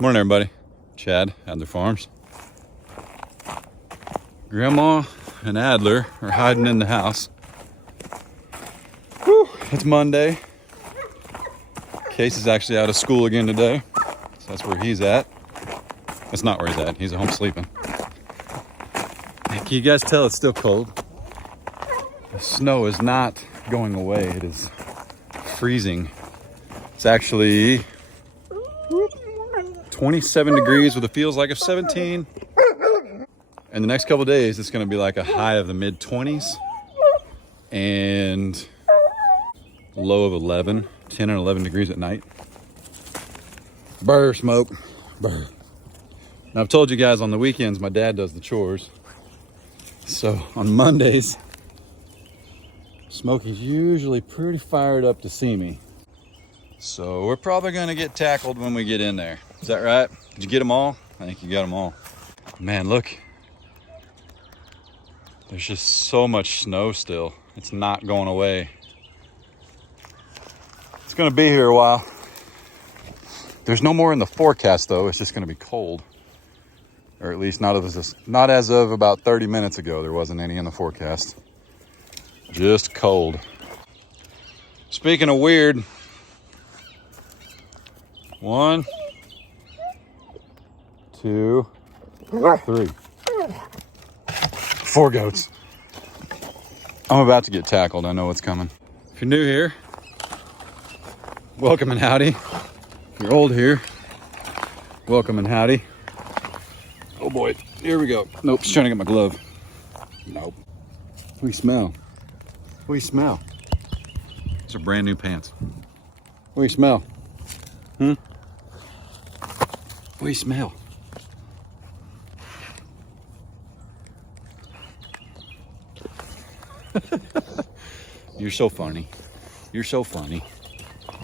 Morning, everybody. Chad, Adler Farms. Grandma and Adler are hiding in the house. Whew, it's Monday. Case is actually out of school again today, so that's where he's at. That's not where he's at. He's at home sleeping. Can you guys tell it's still cold? The snow is not going away. It is freezing. It's actually 27 degrees with a feels like of 17. And the next couple of days, it's going to be like a high of the mid 20s and low of 10 and 11 degrees at night. Brr, smoke. Brr. Now, I've told you guys on the weekends, my dad does the chores. So on Mondays, Smokey's usually pretty fired up to see me. So we're probably going to get tackled when we get in there. Is that right? Did you get them all? I think you got them all. Man, look. There's just so much snow still. It's not going away. It's going to be here a while. There's no more in the forecast, though. It's just going to be cold. Or at least not as of about 30 minutes ago. There wasn't any in the forecast. Just cold. Speaking of weird. 1, 2, 3. 4 goats. I'm about to get tackled. I know what's coming. If you're new here, welcome and howdy. If you're old here, welcome and howdy. Oh boy, here we go. Nope, just trying to get my glove. Nope. What do you smell? What do you smell? These are brand new pants. What do you smell? What do you smell? You're so funny. You're so funny.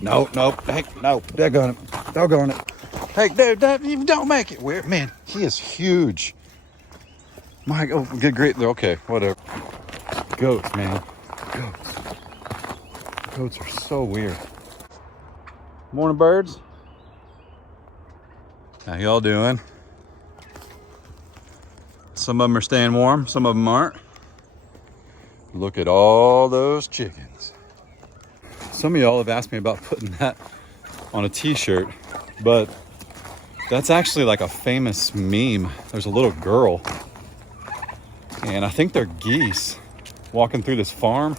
No, hey, no, daggone it. Doggone it. Hey, dude, don't make it weird. Man, he is huge. My, oh, good, great. Okay, whatever. Goats, man. Goats. Goats are so weird. Morning, birds. How y'all doing? Some of them are staying warm, some of them aren't. Look at all those chickens. Some of y'all have asked me about putting that on a t-shirt, but that's actually like a famous meme. There's a little girl, and I think they're geese walking through this farm,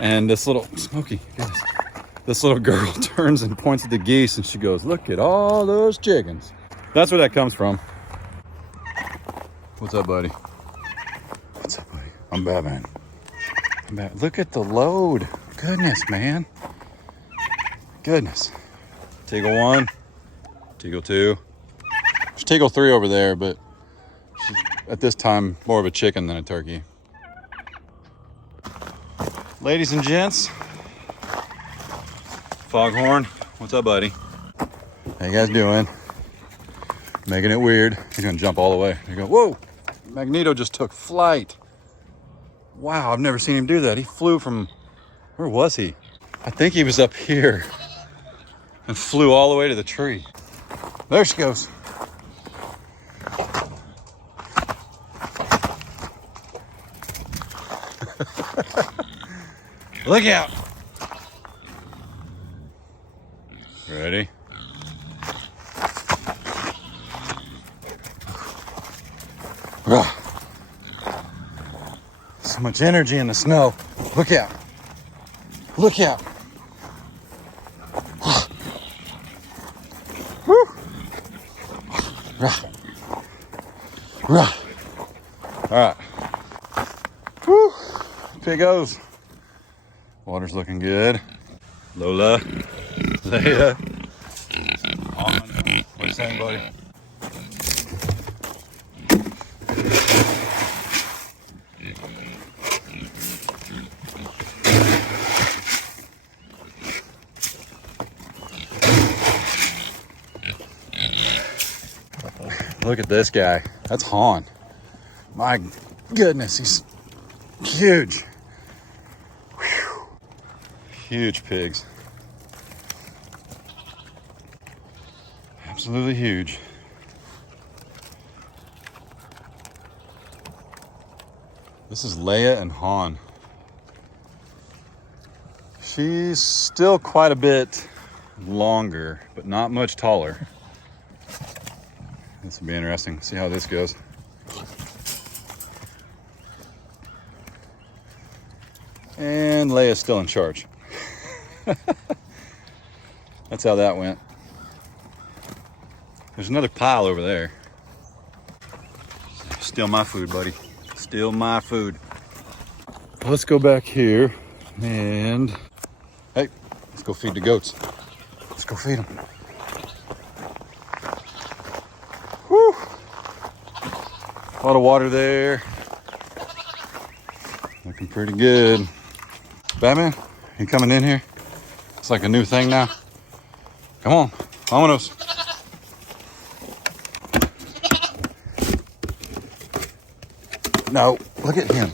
and this little, Smokey, goodness, this little girl turns and points at the geese, and she goes, "Look at all those chickens." That's where that comes from. What's up, buddy? What's up, buddy? I'm Batman. Look at the load. Goodness, man. Goodness. Teagle 1, Teagle 2. There's Teagle 3 over there, but she's, at this time, more of a chicken than a turkey. Ladies and gents. Foghorn. What's up, buddy? How you guys doing? Making it weird. He's gonna jump all the way. You go, whoa! Magneto just took flight. Wow, I've never seen him do that. He flew from, where was he? I think he was up here and flew all the way to the tree. There she goes. Look out. Ready? So much energy in the snow. Look out. Look out. Woo. All right. Woo. There goes. Water's looking good. Lola. Leia. On. What you saying, buddy? Look at this guy. That's Han. My goodness, he's huge. Whew. Huge pigs. Absolutely huge. This is Leia and Han. She's still quite a bit longer, but not much taller. This will be interesting. See how this goes. And Leia's still in charge. That's how that went. There's another pile over there. Steal my food, buddy. Steal my food. Let's go back here and, hey, let's go feed the goats. Let's go feed them. Whew. A lot of water there. Looking pretty good. Batman, you coming in here? It's like a new thing now. Come on, vámonos. No, look at him.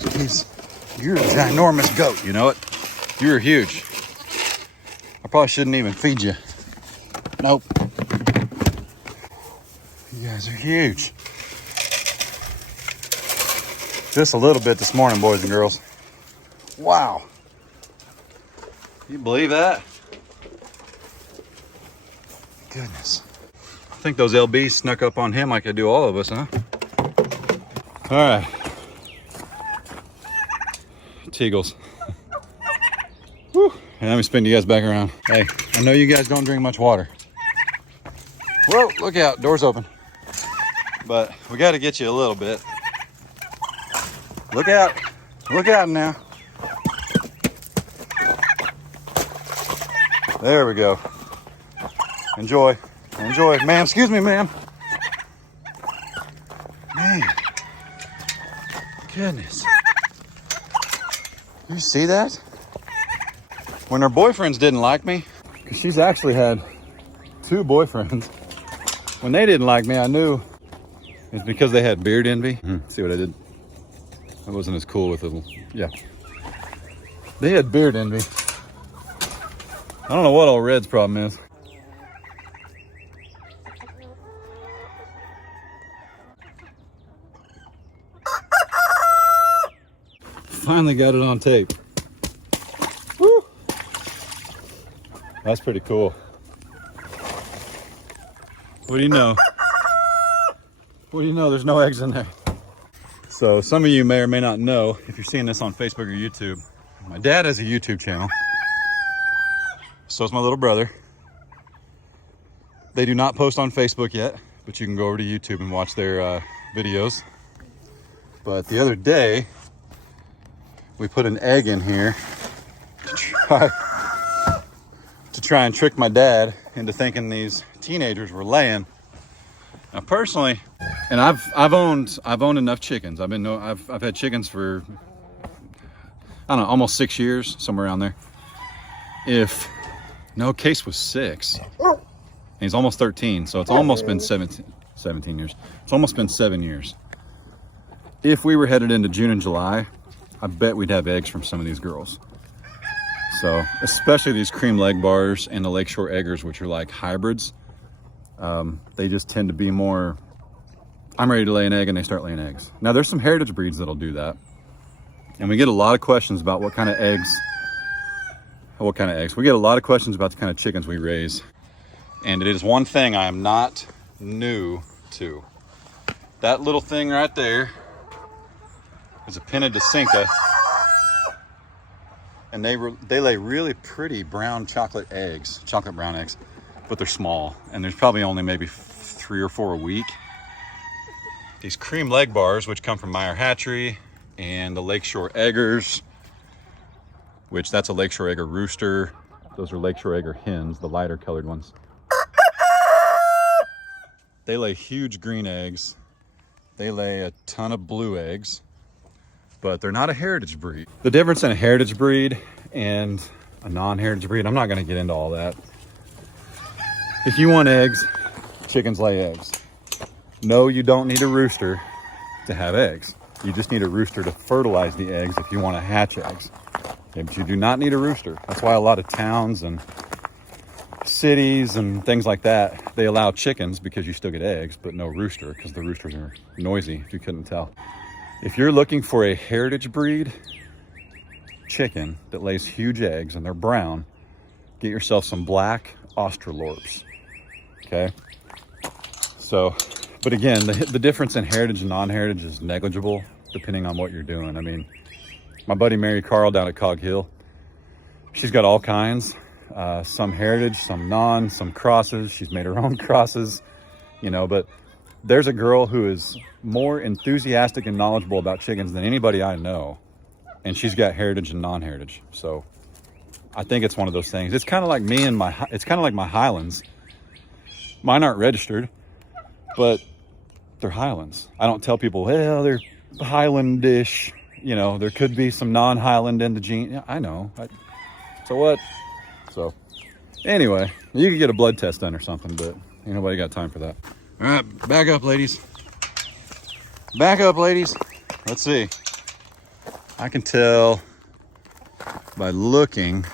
You're a ginormous goat, you know it? You're huge. I probably shouldn't even feed you. Nope. You guys are huge. Just a little bit this morning, boys and girls. Wow. You believe that? Goodness. I think those LBs snuck up on him like they do all of us, huh? All right. Teagles. Whew. And let me spin you guys back around. Hey, I know you guys don't drink much water. Whoa, look out, door's open. But we got to get you a little bit. Look out now. There we go. Enjoy, ma'am, excuse me, ma'am. Man, goodness. You see that? When her boyfriends didn't like me, because she's actually had 2 boyfriends. When they didn't like me, I knew it's because they had beard envy. See what I did? I wasn't as cool with it. Yeah. They had beard envy. I don't know what old Red's problem is. Finally got it on tape. Woo! That's pretty cool. What do you know? What do you know? There's no eggs in there. So some of you may or may not know, if you're seeing this on Facebook or YouTube, my dad has a YouTube channel. So is my little brother. They do not post on Facebook yet, but you can go over to YouTube and watch their videos. But the other day, we put an egg in here to try and trick my dad into thinking these teenagers were laying. Now, personally, and I've owned enough chickens. I've had chickens for, I don't know, almost 6 years, somewhere around there. Case was 6. And he's almost 13, so it's almost been 17 years. It's almost been 7 years. If we were headed into June and July, I bet we'd have eggs from some of these girls. So, especially these cream leg bars and the Lakeshore eggers, which are like hybrids. They just tend to be more, I'm ready to lay an egg, and they start laying eggs. Now, there's some heritage breeds that'll do that. And we get a lot of questions about what kind of eggs. We get a lot of questions about the kind of chickens we raise. And it is one thing I am not new to. That little thing right there is a pinna de cinca, and they lay really pretty brown chocolate brown eggs, but they're small, and there's probably only maybe 3 or 4 a week. These cream leg bars, which come from Meyer Hatchery, and the Lakeshore eggers, which that's a Lakeshore egger rooster. Those are Lakeshore egger hens, the lighter colored ones. They lay huge green eggs. They lay a ton of blue eggs, but they're not a heritage breed. The difference in a heritage breed and a non-heritage breed, I'm not gonna get into all that. If you want eggs, chickens lay eggs. No, you don't need a rooster to have eggs. You just need a rooster to fertilize the eggs if you want to hatch eggs. Okay, but you do not need a rooster. That's why a lot of towns and cities and things like that, they allow chickens because you still get eggs, but no rooster, because the roosters are noisy, if you couldn't tell. If you're looking for a heritage breed chicken that lays huge eggs and they're brown, get yourself some black Australorps, okay? So, but again, the difference in heritage and non-heritage is negligible depending on what you're doing. I mean, my buddy Mary Carl down at Cog Hill, she's got all kinds, some heritage, some non, some crosses. She's made her own crosses, you know, but there's a girl who is more enthusiastic and knowledgeable about chickens than anybody I know. And she's got heritage and non-heritage. So I think it's one of those things. It's kind of like me and it's kind of like my Highlands. Mine aren't registered, but they're Highlands. I don't tell people, well, they're Highlandish. You know, there could be some non-Highland in the gene. Yeah, I know. So what? So anyway, you could get a blood test done or something, but ain't nobody got time for that. All right, back up, ladies. Back up, ladies. Let's see. I can tell by looking.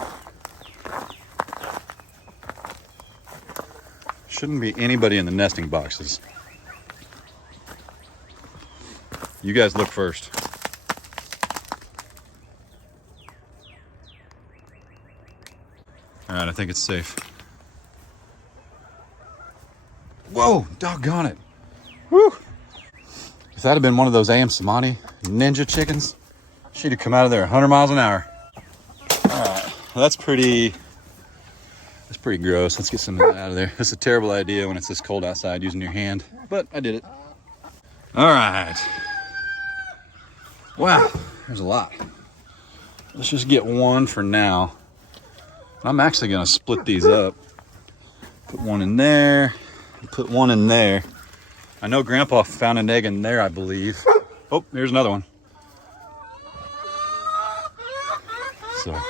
Shouldn't be anybody in the nesting boxes. You guys look first. All right, I think it's safe. Whoa, doggone it. Whew. If that had been one of those AM Samani ninja chickens, she'd have come out of there 100 miles an hour. All right, well, that's pretty gross. Let's get some of that out of there. It's a terrible idea when it's this cold outside using your hand, but I did it. All right. Wow, there's a lot. Let's just get one for now. I'm actually gonna split these up. Put one in there, put one in there. I know Grandpa found an egg in there, I believe. Oh, here's another one. So, all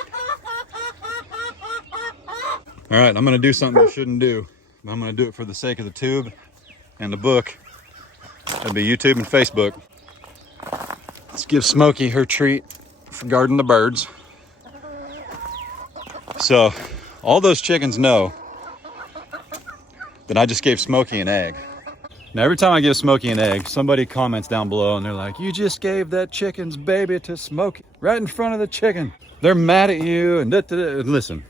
right, I'm gonna do something I shouldn't do. I'm gonna do it for the sake of the tube and the book. That'd be YouTube and Facebook. Let's give Smokey her treat for guarding the birds. So, all those chickens know that I just gave Smokey an egg. Now, every time I give Smokey an egg, somebody comments down below and they're like, you just gave that chicken's baby to Smokey right in front of the chicken. They're mad at you and da-da-da. Listen,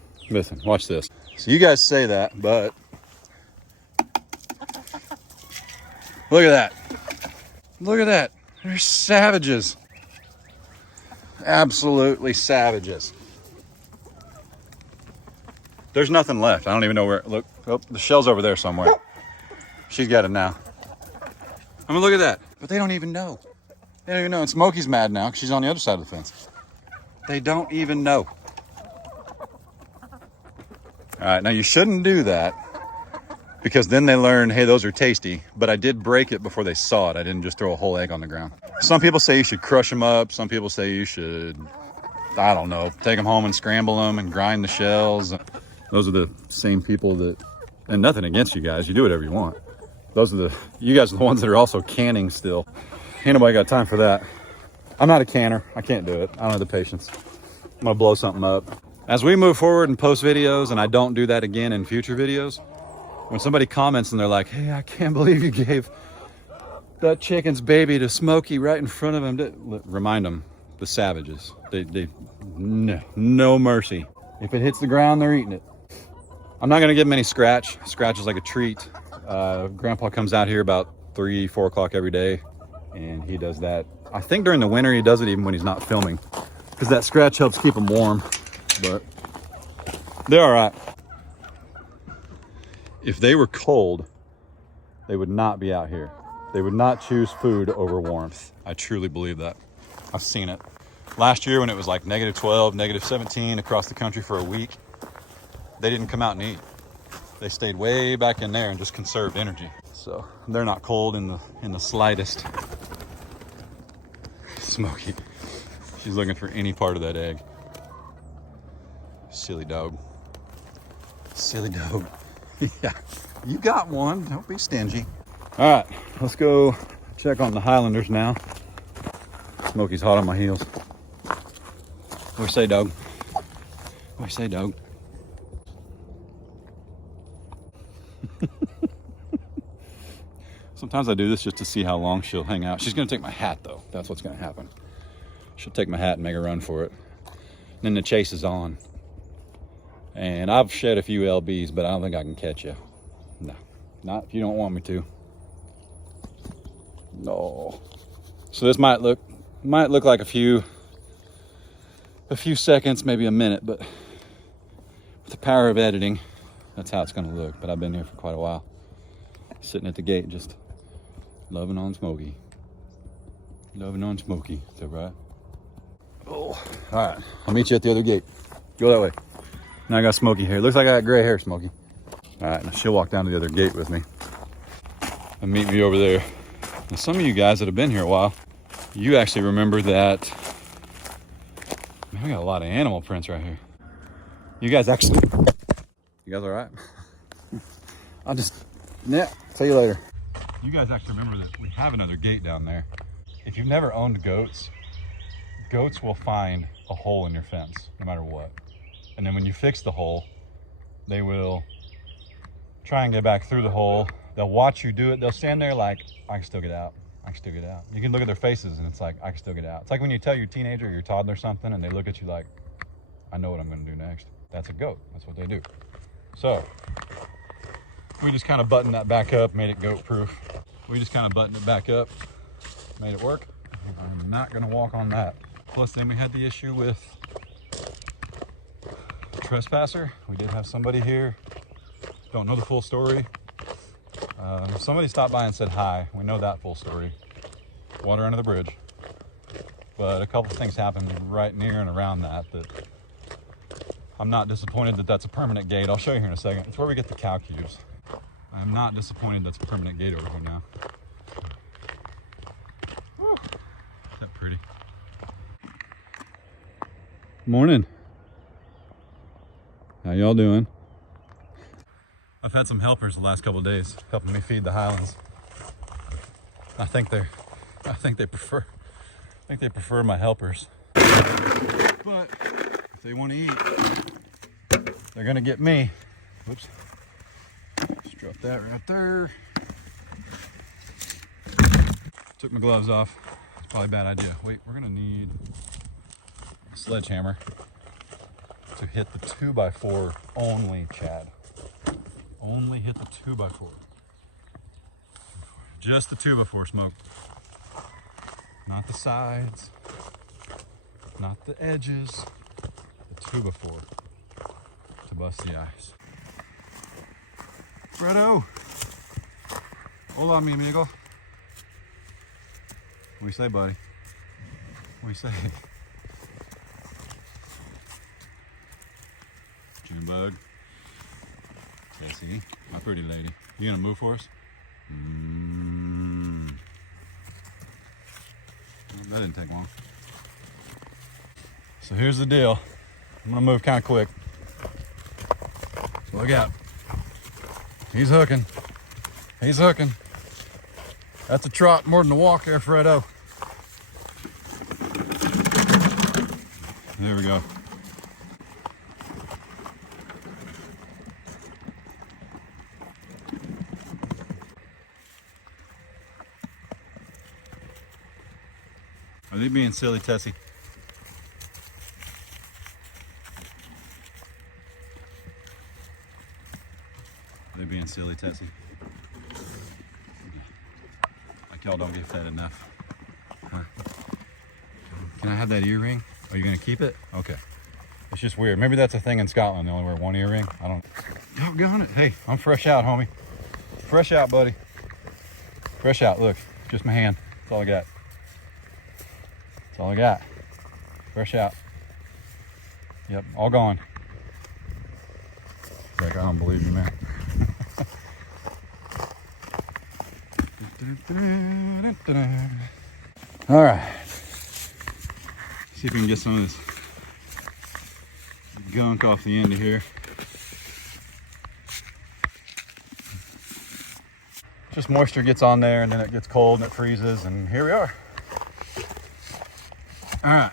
watch this. So you guys say that, but look at that. Look at that. They're savages. Absolutely savages. There's nothing left. I don't even know where. Look, oh, the shell's over there somewhere. She's got it now. I mean, look at that. But they don't even know. They don't even know. And Smokey's mad now because she's on the other side of the fence. They don't even know. All right, now you shouldn't do that because then they learn, hey, those are tasty. But I did break it before they saw it. I didn't just throw a whole egg on the ground. Some people say you should crush them up. Some people say you should, I don't know, take them home and scramble them and grind the shells. Those are the same people that, and nothing against you guys, you do whatever you want. You guys are the ones that are also canning still. Ain't nobody got time for that. I'm not a canner, I can't do it. I don't have the patience. I'm gonna blow something up. As we move forward and post videos, and I don't do that again in future videos, when somebody comments and they're like, hey, I can't believe you gave that chicken's baby to Smokey right in front of him. Remind them, the savages. No mercy. If it hits the ground, they're eating it. I'm not gonna give them any scratch. Scratch is like a treat. Grandpa comes out here about 3-4 o'clock every day, and he does that. I think during the winter he does it even when he's not filming, because that scratch helps keep them warm. But they're all right. If they were cold, they would not be out here. They would not choose food over warmth. I truly believe that. I've seen it. Last year when it was like -12, -17 across the country for a week, they didn't come out and eat. They stayed way back in there and just conserved energy. So they're not cold in the slightest. Smokey, she's looking for any part of that egg. Silly dog. Silly dog. Yeah, you got one. Don't be stingy. All right, let's go check on the Highlanders now. Smokey's hot on my heels. What do you say, dog? What do you say, dog? Sometimes I do this just to see how long she'll hang out. She's gonna take my hat though. That's what's gonna happen. She'll take my hat and make a run for it. And then the chase is on. And I've shed a few LBs, but I don't think I can catch you. No, not if you don't want me to. No. So this might look like a few seconds, maybe a minute, but with the power of editing, that's how it's gonna look. But I've been here for quite a while. Sitting at the gate, just loving on Smokey. Loving on Smokey, is that right? Oh, all right, I'll meet you at the other gate. Go that way. Now I got Smokey here. Looks like I got gray hair, Smokey. All right, now she'll walk down to the other gate with me and meet me over there. Now some of you guys that have been here a while, you actually remember that, man, we got a lot of animal prints right here. You guys all right? Yeah, see you later. You guys actually remember that we have another gate down there. If you've never owned goats, goats will find a hole in your fence, no matter what. And then when you fix the hole, they will try and get back through the hole. They'll watch you do it. They'll stand there like, I can still get out. I can still get out. You can look at their faces and it's like, I can still get out. It's like when you tell your teenager or your toddler something and they look at you like, I know what I'm gonna do next. That's a goat, that's what they do. So, we just kind of buttoned that back up, made it goat proof. We just kind of buttoned it back up, made it work. I'm not gonna walk on that. Plus then we had the issue with trespasser. We did have somebody here, don't know the full story. Somebody stopped by and said hi. We know that full story. Water under the bridge. But a couple of things happened right near and around that I'm not disappointed that that's a permanent gate. I'll show you here in a second. It's where we get the cow cubes. I'm not disappointed that's a permanent gate over here now. Woo. Isn't that pretty? Morning. How y'all doing? I've had some helpers the last couple of days helping me feed the Highlands. I think they prefer my helpers. But if they want to eat, they're gonna get me. Whoops. Just drop that right there. Took my gloves off. It's probably a bad idea. Wait, we're gonna need a sledgehammer to hit the 2x4 only, Chad. Only hit the 2x4. Just the 2x4, Smoke. Not the sides, not the edges, the 2x4 to bust the ice. Fredo! Hola, mi amigo. What do you say, buddy? What do you say? Junebug. Tessie, my pretty lady. You gonna move for us? That didn't take long. So here's the deal. I'm gonna move kind of quick. So look out. He's hooking. He's hooking. That's a trot more than a walk there, Fredo. There we go. Are they being silly, Tessie? Are they being silly, Tessie? Like y'all don't get fed enough. Huh? Can I have that earring? Are you gonna keep it? Okay. It's just weird. Maybe that's a thing in Scotland. They only wear one earring. I don't. Doggone it. Hey, I'm fresh out, homie. Fresh out, buddy. Fresh out. Look, just my hand. That's all I got. That's all I got. Fresh out. Yep, all gone. Like, I don't believe you, man. All right. See if we can get some of this gunk off the end of here. Just moisture gets on there and then it gets cold and it freezes, and here we are. All right.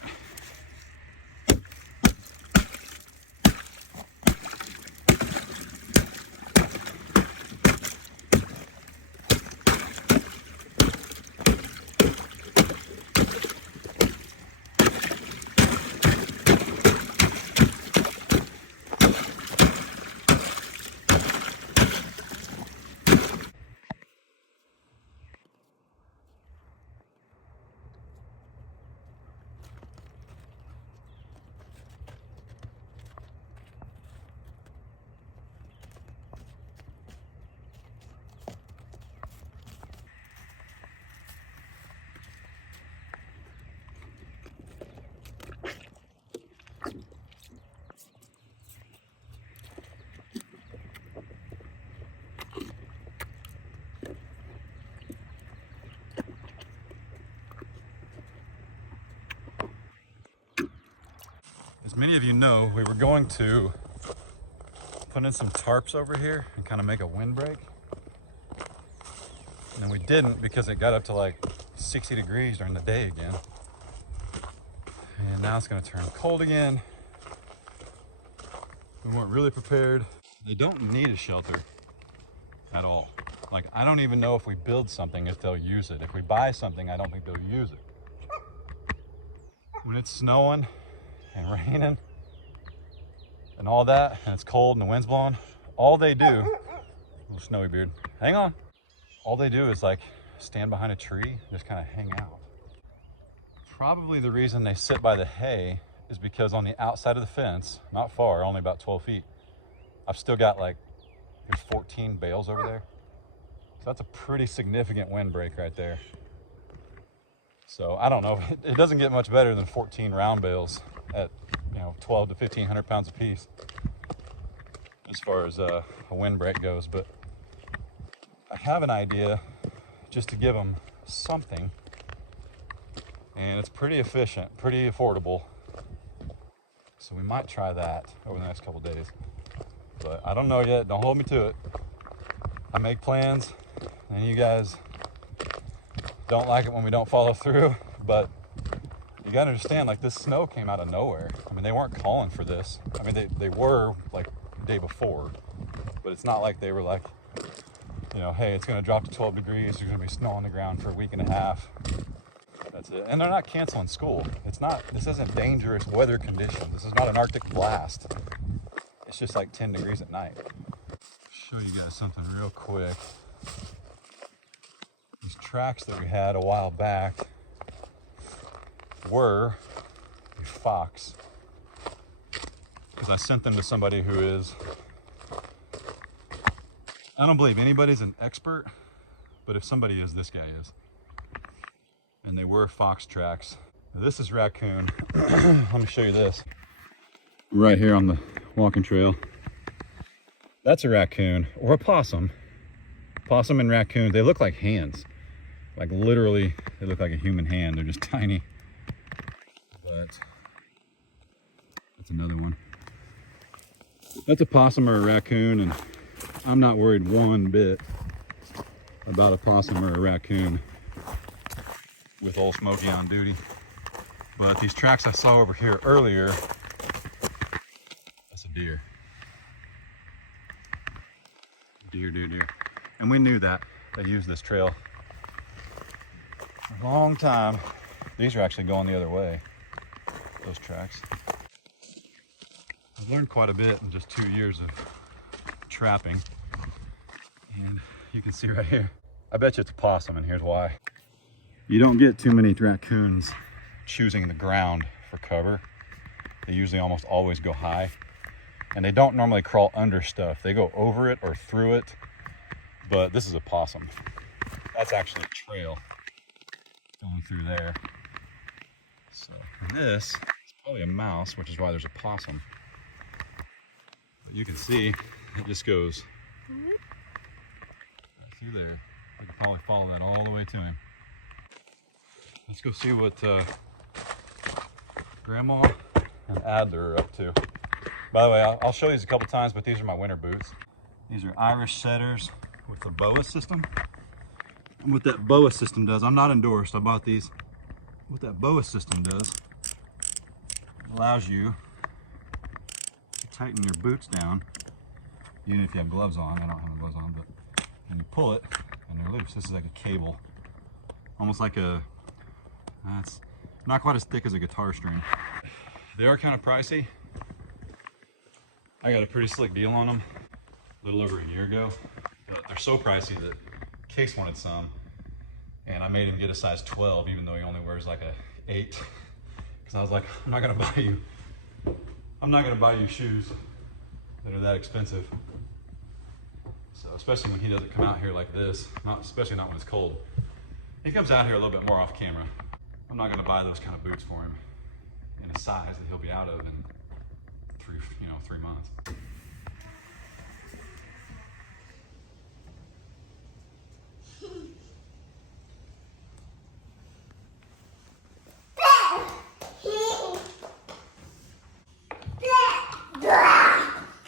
As many of you know, we were going to put in some tarps over here and kind of make a windbreak. And then we didn't because it got up to like 60 degrees during the day again. And now it's gonna turn cold again. We weren't really prepared. They don't need a shelter at all. Like, I don't even know if we build something if they'll use it. If we buy something, I don't think they'll use it. When it's snowing and raining and all that, and it's cold and the wind's blowing, all they do, little snowy beard, hang on. All they do is like stand behind a tree, just kind of hang out. Probably the reason they sit by the hay is because on the outside of the fence, not far, only about 12 feet, I've still got like, there's 14 bales over there. So that's a pretty significant windbreak right there. So I don't know, it doesn't get much better than 14 round bales at 12 to 1,500 pounds a piece as far as a windbreak goes. But I have an idea just to give them something, and it's pretty efficient, pretty affordable. So we might try that over the next couple days, but I don't know yet. Don't hold me to it. I make plans and you guys don't like it when we don't follow through, but you gotta understand, like, this snow came out of nowhere. I mean, they weren't calling for this. I mean, they were like the day before, but it's not like they were like, hey, it's gonna drop to 12 degrees, there's gonna be snow on the ground for a week and a half. That's it. And they're not canceling school. This isn't dangerous weather conditions. This is not an Arctic blast. It's just like 10 degrees at night. Show you guys something real quick. These tracks that we had a while back were a fox, because I sent them to somebody who is, I don't believe anybody's an expert, but if somebody is, this guy is. And they were fox tracks. This is raccoon. Let me show you this. Right here on the walking trail. That's a raccoon or a possum. Possum and raccoon, they look like hands. Like, literally, they look like a human hand. They're just tiny. But that's another one. That's a possum or a raccoon, and I'm not worried one bit about a possum or a raccoon with old Smokey on duty. But these tracks I saw over here earlier, that's a deer. Deer. And we knew that. They used this trail for a long time. These are actually going the other way, those tracks. I've learned quite a bit in just 2 years of trapping. And you can see right here, I bet you it's a possum, and here's why. You don't get too many raccoons choosing the ground for cover. They usually almost always go high. And they don't normally crawl under stuff. They go over it or through it. But this is a possum. That's actually a trail going through there. So, and this is probably a mouse, which is why there's a possum. But you can see it just goes right through there. I could probably follow that all the way to him. Let's go see what Grandma and Adler are up to. By the way, I'll show you these a couple times, but these are my winter boots. These are Irish setters with the boa system. And what that boa system does, I'm not endorsed, I bought these. What that boa system does, allows you to tighten your boots down, even if you have gloves on. I don't have gloves on, but and you pull it and they're loose. This is like a cable, almost like it's not quite as thick as a guitar string. They are kind of pricey. I got a pretty slick deal on them a little over a year ago, but they're so pricey that Case wanted some, and I made him get a size 12, even though he only wears like a 8, because I was like, I'm not gonna buy you shoes that are that expensive. So especially when he doesn't come out here like this, especially not when it's cold. He comes out here a little bit more off camera. I'm not gonna buy those kind of boots for him in a size that he'll be out of in 3 months.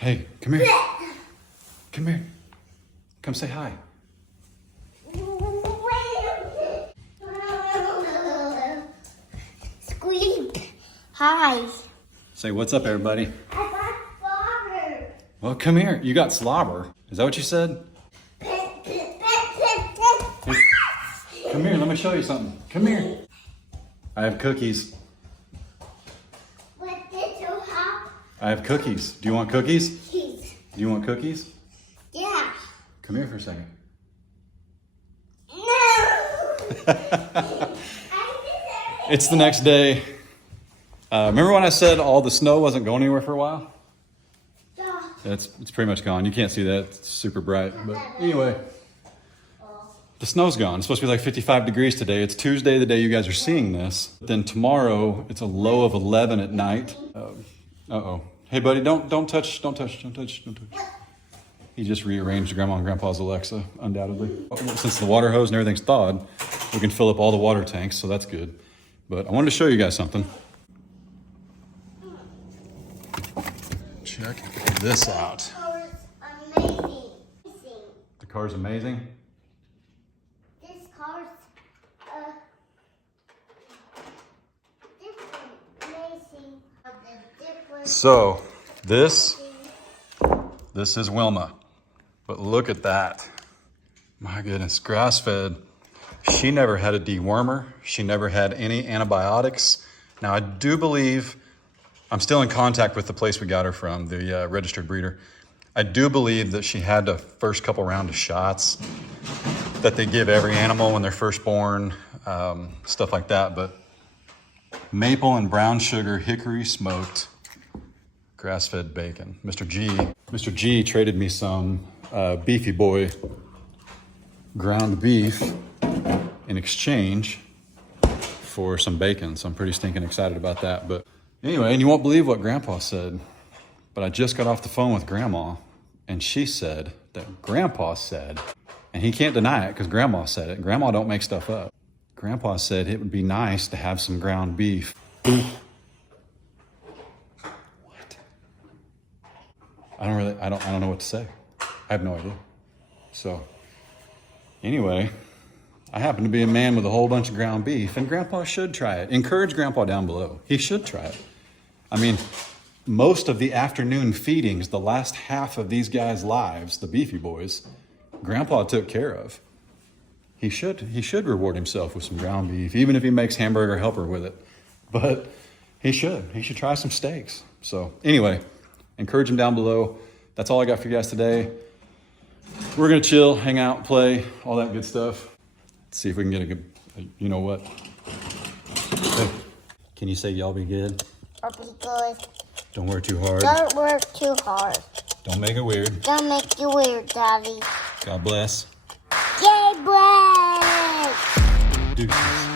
Hey, come here. Come here. Come say hi. Squeak. Hi. Say what's up, everybody. I got slobber. Well, come here. You got slobber. Is that what you said? Come here, let me show you something. Come here. I have cookies. What did you have? I have cookies. Do you want cookies? Cheese. Do you want cookies? Yeah. Come here for a second. No. It's the next day. Remember when I said all the snow wasn't going anywhere for a while? Yeah. It's pretty much gone. You can't see that. It's super bright. But anyway, the snow's gone. It's supposed to be like 55 degrees today. It's Tuesday, the day you guys are seeing this. Then tomorrow, it's a low of 11 at night. Uh-oh. Hey, buddy, don't touch. He just rearranged Grandma and Grandpa's Alexa, undoubtedly. Since the water hose and everything's thawed, we can fill up all the water tanks, so that's good. But I wanted to show you guys something. Check this out. Amazing. The car's amazing. This car's different. Amazing. The different. So this is Wilma, but look at that. My goodness, grass-fed. She never had a dewormer. She never had any antibiotics. Now I do believe, I'm still in contact with the place we got her from, the registered breeder. I do believe that she had the first couple rounds of shots that they give every animal when they're first born, stuff like that. But maple and brown sugar, hickory smoked, grass-fed bacon. Mr. G traded me some Beefy Boy ground beef in exchange for some bacon. So I'm pretty stinking excited about that. But anyway, and you won't believe what Grandpa said, but I just got off the phone with Grandma and she said that Grandpa said, and he can't deny it because Grandma said it. Grandma don't make stuff up. Grandpa said it would be nice to have some ground beef. What? I don't know what to say. I have no idea. So anyway, I happen to be a man with a whole bunch of ground beef, and Grandpa should try it. Encourage Grandpa down below. He should try it. I mean, most of the afternoon feedings, the last half of these guys' lives, the Beefy Boys, Grandpa took care of. He should reward himself with some ground beef, even if he makes hamburger helper with it. But he should try some steaks. So anyway, encourage him down below. That's all I got for you guys today. We're gonna chill, hang out, play, all that good stuff. See if we can get a good, you know what? Hey, can you say y'all be good? I'll be good. Don't work too hard. Don't work too hard. Don't make it weird. Don't make you weird, Daddy. God bless. Yay, bless! Deuces.